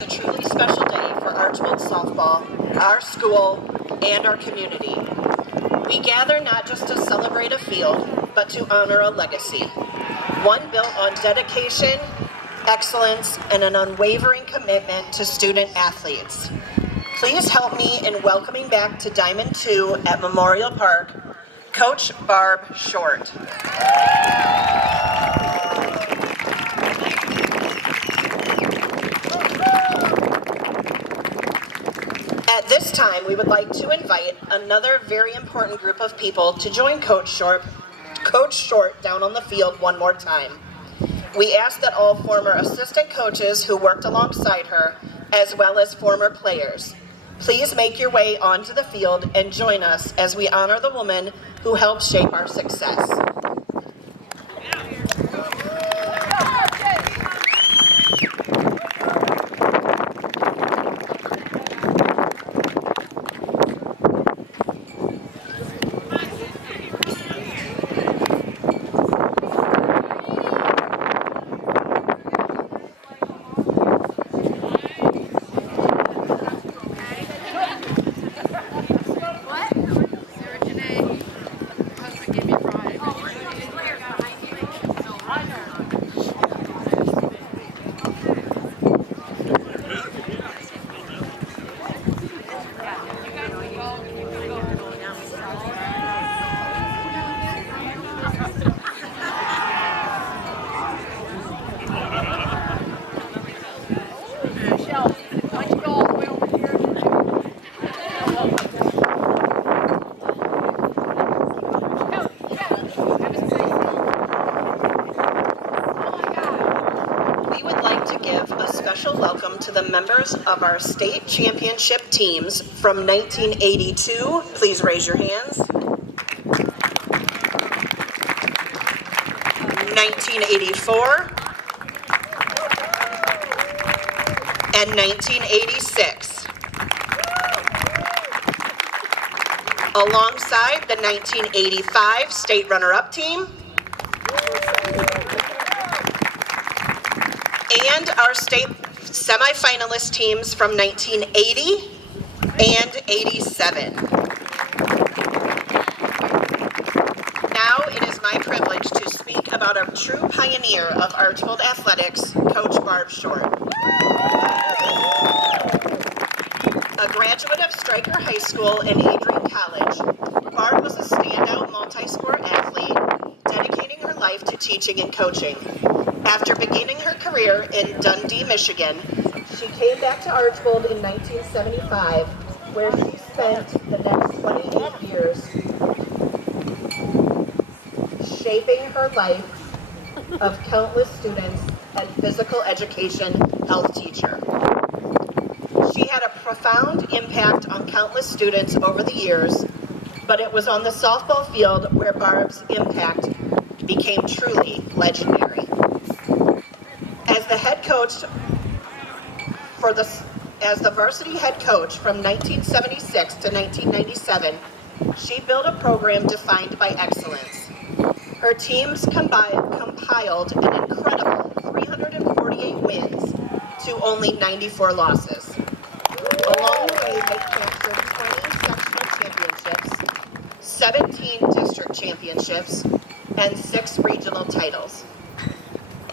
A truly special day for Archbold softball, our school, and our community. We gather not just to celebrate a field, but to honor a legacy. One built on dedication, excellence, and an unwavering commitment to student athletes. Please help me in welcoming back to Diamond 2 at Memorial Park, Coach Barb Short. At this time, we would like to invite another very important group of people to join Coach Short down on the field one more time. We ask that all former assistant coaches who worked alongside her, as well as former players, please make your way onto the field and join us as we honor the woman who helped shape our success. Welcome to the members of our state championship teams from 1982. Please raise your hands. 1984 and 1986. Alongside the 1985 state runner-up team and our state semifinalist teams from 1980 and 87. Now it is my privilege to speak about a true pioneer of Archbold athletics, Coach Barb Short. A graduate of Stryker High School and Adrian College, Barb was a standout multi-sport athlete, dedicating her life to teaching and coaching. After beginning her career in Dundee, Michigan, she came back to Archbold in 1975, where she spent the next 28 years shaping her life of countless students and physical education health teacher. She had a profound impact on countless students over the years, but it was on the softball field where Barb's impact became truly legendary. As the head coach as the varsity head coach from 1976 to 1997, she built a program defined by excellence. Her teams compiled an incredible 348 wins to only 94 losses. Along the way, they captured 20 sectional championships, 17 district championships, and 6 regional titles.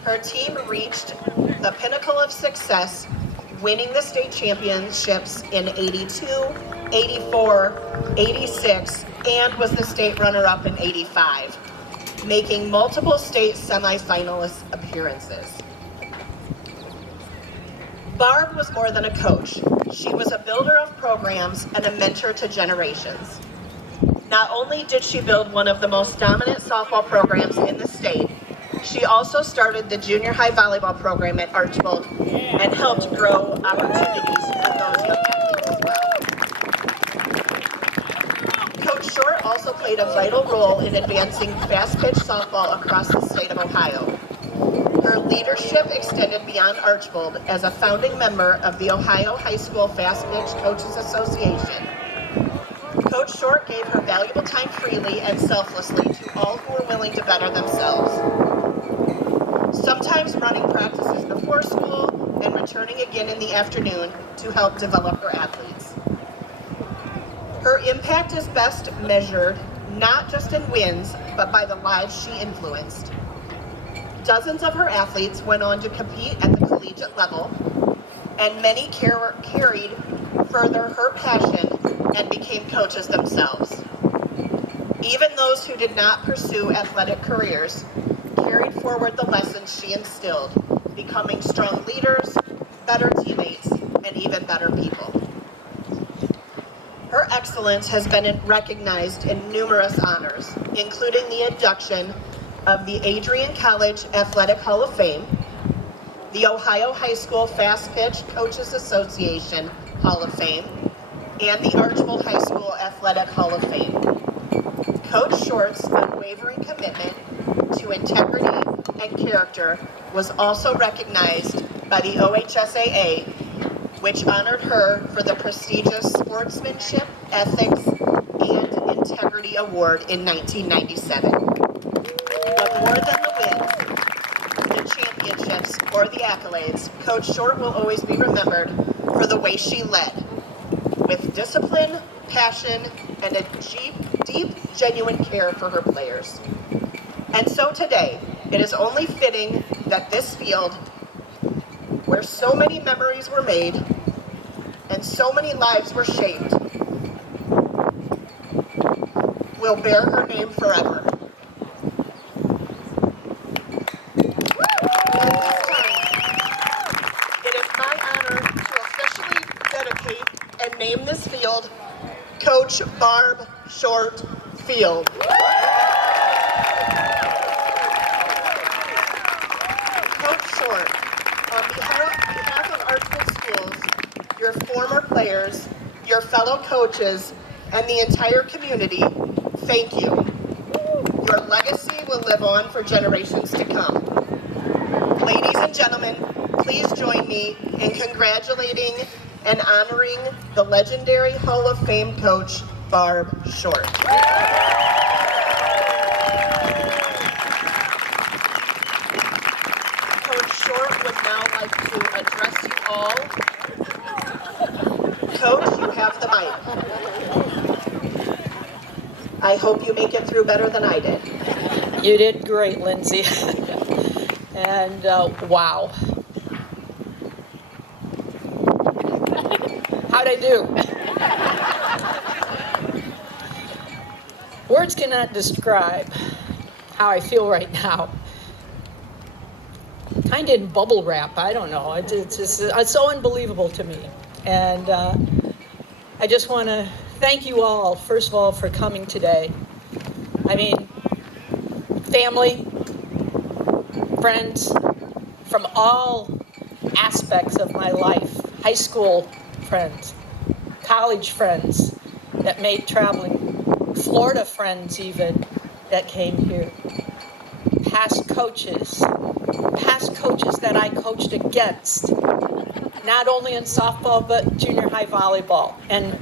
Her team reached the pinnacle of success, winning the state championships in 82, 84, 86, and was the state runner-up in 85, making multiple state semifinalist appearances. Barb was more than a coach. She was a builder of programs and a mentor to generations. Not only did she build one of the most dominant softball programs in the state, she also started the junior high volleyball program at Archbold and helped grow opportunities for those young athletes as well. Coach Short also played a vital role in advancing fast-pitch softball across the state of Ohio. Her leadership extended beyond Archbold as a founding member of the Ohio High School Fast Pitch Coaches Association. Coach Short gave her valuable time freely and selflessly to all who were willing to better themselves. Sometimes running practices before school and returning again in the afternoon to help develop her athletes. Her impact is best measured not just in wins, but by the lives she influenced. Dozens of her athletes went on to compete at the collegiate level, and many carried further her passion and became coaches themselves. Even those who did not pursue athletic careers carried forward the lessons she instilled, becoming strong leaders, better teammates, and even better people. Her excellence has been recognized in numerous honors, including the induction of the Adrian College Athletic Hall of Fame, the Ohio High School Fast Pitch Coaches Association Hall of Fame, and the Archbold High School Athletic Hall of Fame. Coach Short's unwavering commitment to integrity and character was also recognized by the OHSAA, which honored her for the prestigious Sportsmanship, Ethics, and Integrity Award in 1997. But more than the wins, the championships, or the accolades, Coach Short will always be remembered for the way she led, with discipline, passion, and a deep, genuine care for her players. And so today, it is only fitting that this field, where so many memories were made and so many lives were shaped, will bear her name forever. At this time, it is my honor to officially dedicate and name this field Coach Barb Short Field. Coach Short, on behalf of Archbold Schools, your former players, your fellow coaches, and the entire community, thank you. Your legacy will live on for generations to come. Ladies and gentlemen, please join me in congratulating and honoring the legendary Hall of Fame coach, Barb Short. Coach Short would now like to address you all. Coach, you have the mic. I hope you make it through better than I did. You did great, Lindsay. And wow. How'd I do? Words cannot describe how I feel right now. Kind of in bubble wrap, I don't know. It's so unbelievable to me. And I just want to thank you all, first of all, for coming today. I mean, family, friends from all aspects of my life, high school friends, college friends that made traveling, Florida friends even that came here, past coaches that I coached against, not only in softball but junior high volleyball, and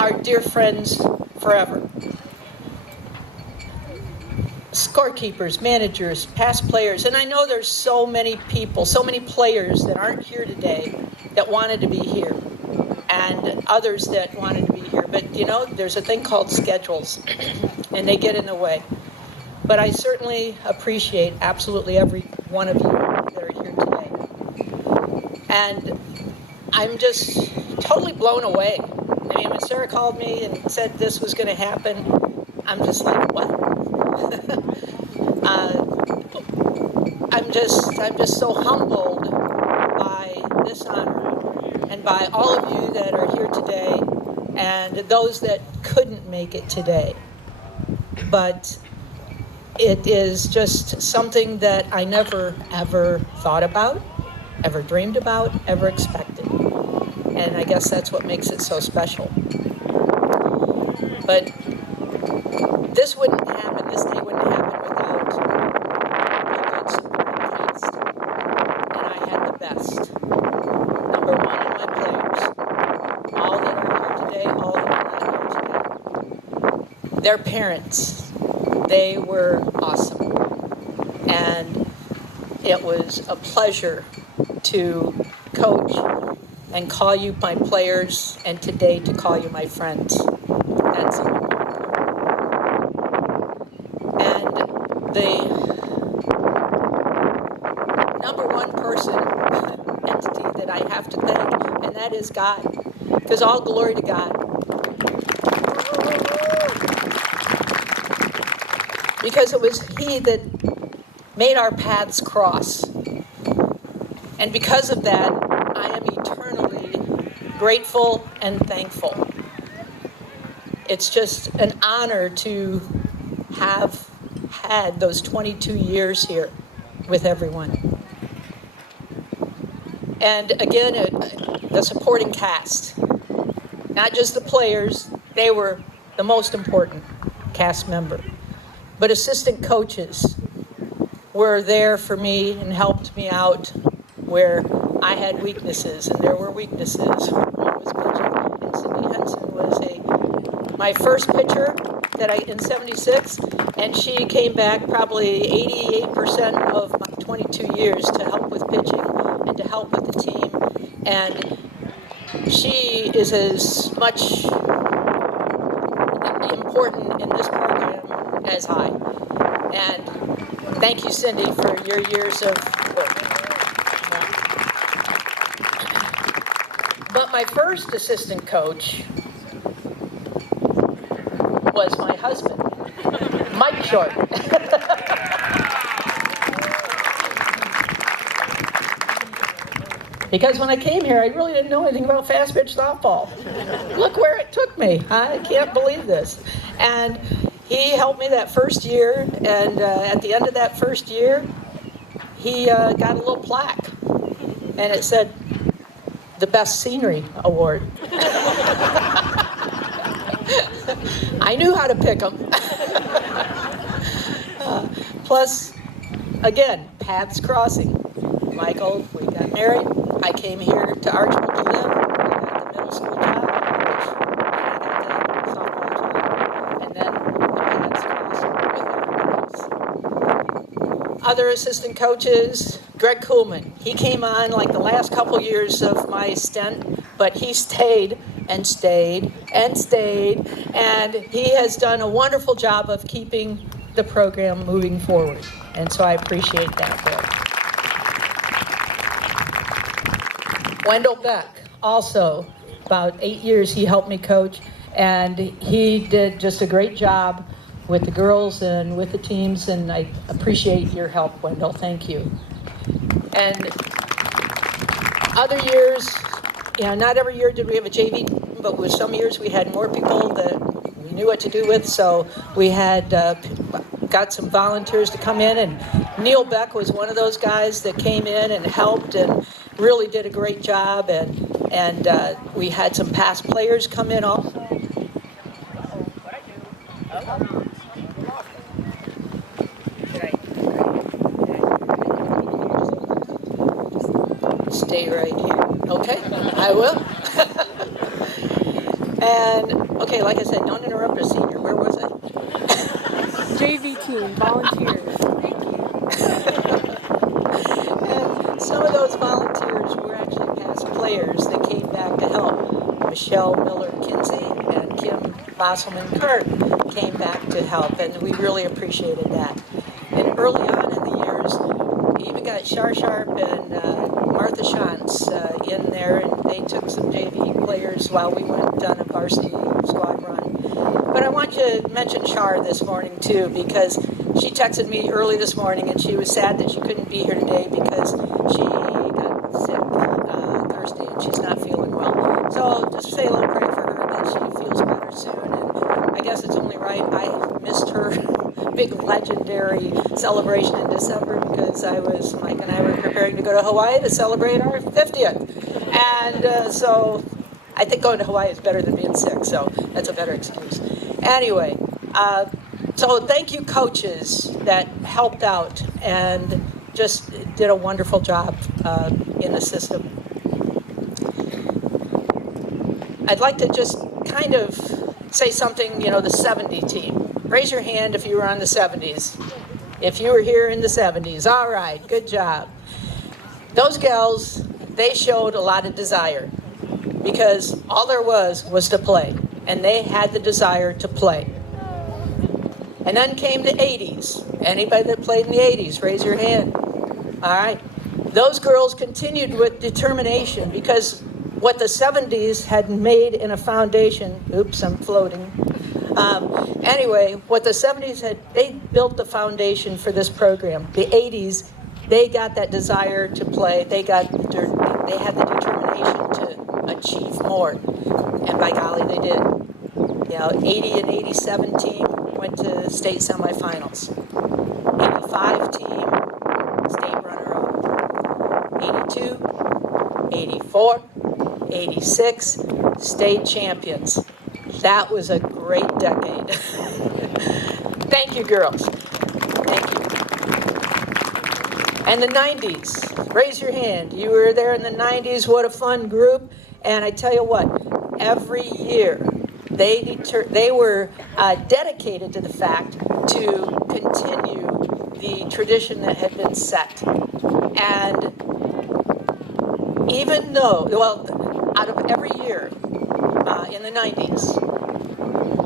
our dear friends forever. Scorekeepers, managers, past players, and I know there's so many people, so many players that aren't here today that wanted to be here, and others that wanted to be here. But you know, there's a thing called schedules, and they get in the way. But I certainly appreciate absolutely every one of you that are here today. And I'm just totally blown away. I mean, when Sarah called me and said this was going to happen, I'm just like, what? I'm just so humbled by this honor and by all of you that are here today and those that couldn't make it today. But it is just something that I never, ever thought about, ever dreamed about, ever expected. And I guess that's what makes it so special. But this wouldn't happen, this day wouldn't happen without a good supporting cast. And I had the best. Number one in my players. All that are here today, all that are not here today. Their parents, they were awesome. And it was a pleasure to coach and call you my players, and today to call you my friends. That's it. And the number one person, entity that I have to thank, and that is God. Because all glory to God. Because it was He that made our paths cross. And because of that, I am eternally grateful and thankful. It's just an honor to have had those 22 years here with everyone. And again, the supporting cast, not just the players, they were the most important cast member, but assistant coaches were there for me and helped me out where I had weaknesses, and there were weaknesses. One was pitching, and Cindy Henson was my first pitcher in '76, and she came back probably 88% of my 22 years to help with pitching and to help with the team. And she is as much important in this program as I. And thank you, Cindy, for your years of work. But my first assistant coach was my husband, Mike Short. Because when I came here, I really didn't know anything about fast pitch softball. Look where it took me. I can't believe this. And he helped me that first year, and at the end of that first year, he got a little plaque, and it said, the Best Scenery Award. I knew how to pick them. Plus, again, paths crossing. Michael, we got married. I came here to Archbold to live. I got the middle school job, which I got the softball job, and then the paths crossed with everyone else. Other assistant coaches, Greg Kuhlman. He came on like the last couple years of my stint, but he stayed and stayed and stayed, and he has done a wonderful job of keeping the program moving forward, and so I appreciate that, Greg. Wendell Beck, also, about 8 years he helped me coach, and he did just a great job with the girls and with the teams, and I appreciate your help, Wendell. Thank you. And other years, not every year did we have a JV team, but with some years we had more people that we knew what to do with, so we had got some volunteers to come in, and Neil Beck was one of those guys that came in and helped and really did a great job, and we had some past players come in also. Stay right here. Okay, I will. And, okay, like I said, don't interrupt a senior. Where was I? JV team, volunteers. Thank you. And some of those volunteers were actually past players that came back to help. Michelle Miller-Kinsey and Kim Bosselman-Kurt came back to help, and we really appreciated that. And early on in the years, we even got Shar Sharp and Martha Shantz in there, and they took some JV players while we went on a varsity squad run. But I want you to mention Shar this morning, too, because she texted me early this morning, and she was sad that she couldn't be here today because she got sick Thursday, and she's not feeling well. So just say a little prayer for her that she feels better soon, and I guess it's only right. I missed her big legendary celebration in December because Mike and I were preparing to go to Hawaii to celebrate our 50th. And so I think going to Hawaii is better than being sick, so that's a better excuse. Anyway, so thank you, coaches that helped out and just did a wonderful job in the system. I'd like to just kind of say something, the 70 team. Raise your hand if you were on the 70s. If you were here in the 70s, all right, good job. Those gals they showed a lot of desire because all there was to play, and they had the desire to play. And then came the 80s. Anybody that played in the 80s, raise your hand. All right. Those girls continued with determination because what the 70s had made in a foundation, oops, I'm floating. Anyway, what the 70s they built the foundation for this program. The 80s, they got that desire to play. They had the determination to achieve more. And by golly, they did. 80 and 87 team went to state semifinals. 85 team, state runner-up. 82, 84, 86, state champions. That was a great decade. Thank you, girls. Thank you. And the 90s, raise your hand. You were there in the 90s. What a fun group. And I tell you what, every year they were dedicated to the fact to continue the tradition that had been set. And even though, out of every year in the 90s,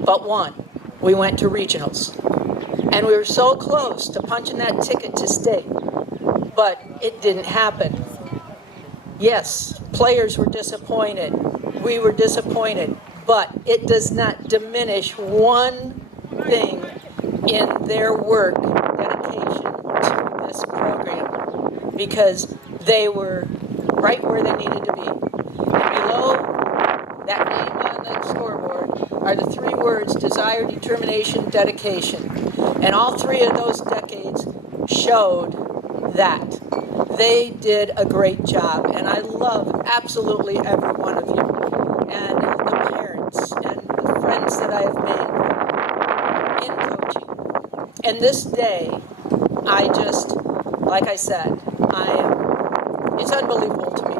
but one, we went to regionals. And we were so close to punching that ticket to state, but it didn't happen. Yes, players were disappointed. We were disappointed, but it does not diminish one thing in their work, dedication to this program, because they were right where they needed to be. And below that name on the scoreboard are the three words: desire, determination, dedication. And all three of those decades showed that. They did a great job, and I love absolutely every one of you, and the parents, and the friends that I have made in coaching. And this day, I just, like I said, it's unbelievable to me.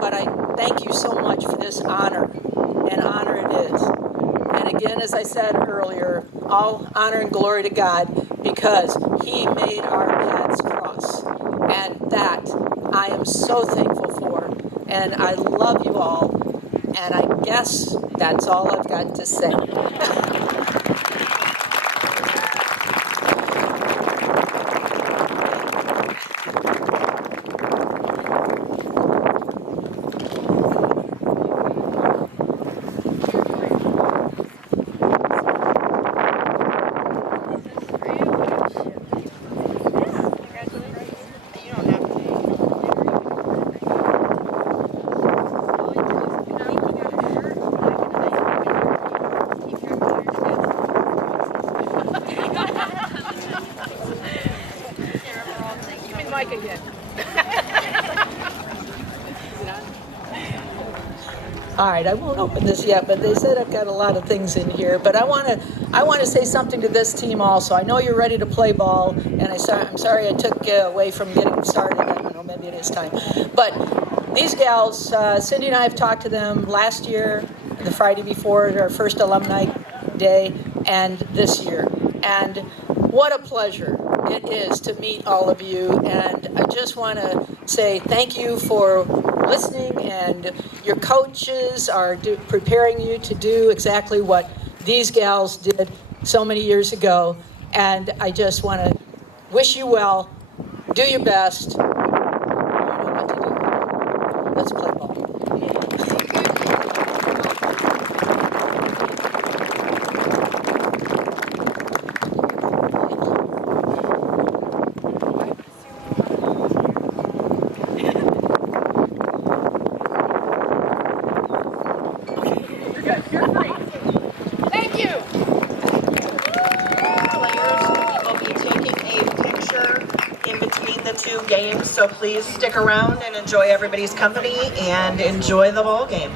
But I thank you so much for this honor, and honor it is. And again, as I said earlier, all honor and glory to God, because He made our paths cross. And that I am so thankful for. And I love you all. And I guess that's all I've got to say. Mike again. All right, I won't open this yet, but they said I've got a lot of things in here. But I want to say something to this team also. I know you're ready to play ball, and I'm sorry I took away from getting started. I don't know, maybe it is time. But these gals, Cindy and I have talked to them last year, the Friday before our first Alumni Day, and this year. And what a pleasure it is to meet all of you. And I just want to say thank you for listening, and your coaches are preparing you to do exactly what these gals did so many years ago. And I just want to wish you well, do your best, you know what to do. Let's play ball. Games, so please stick around and enjoy everybody's company and enjoy the ball game.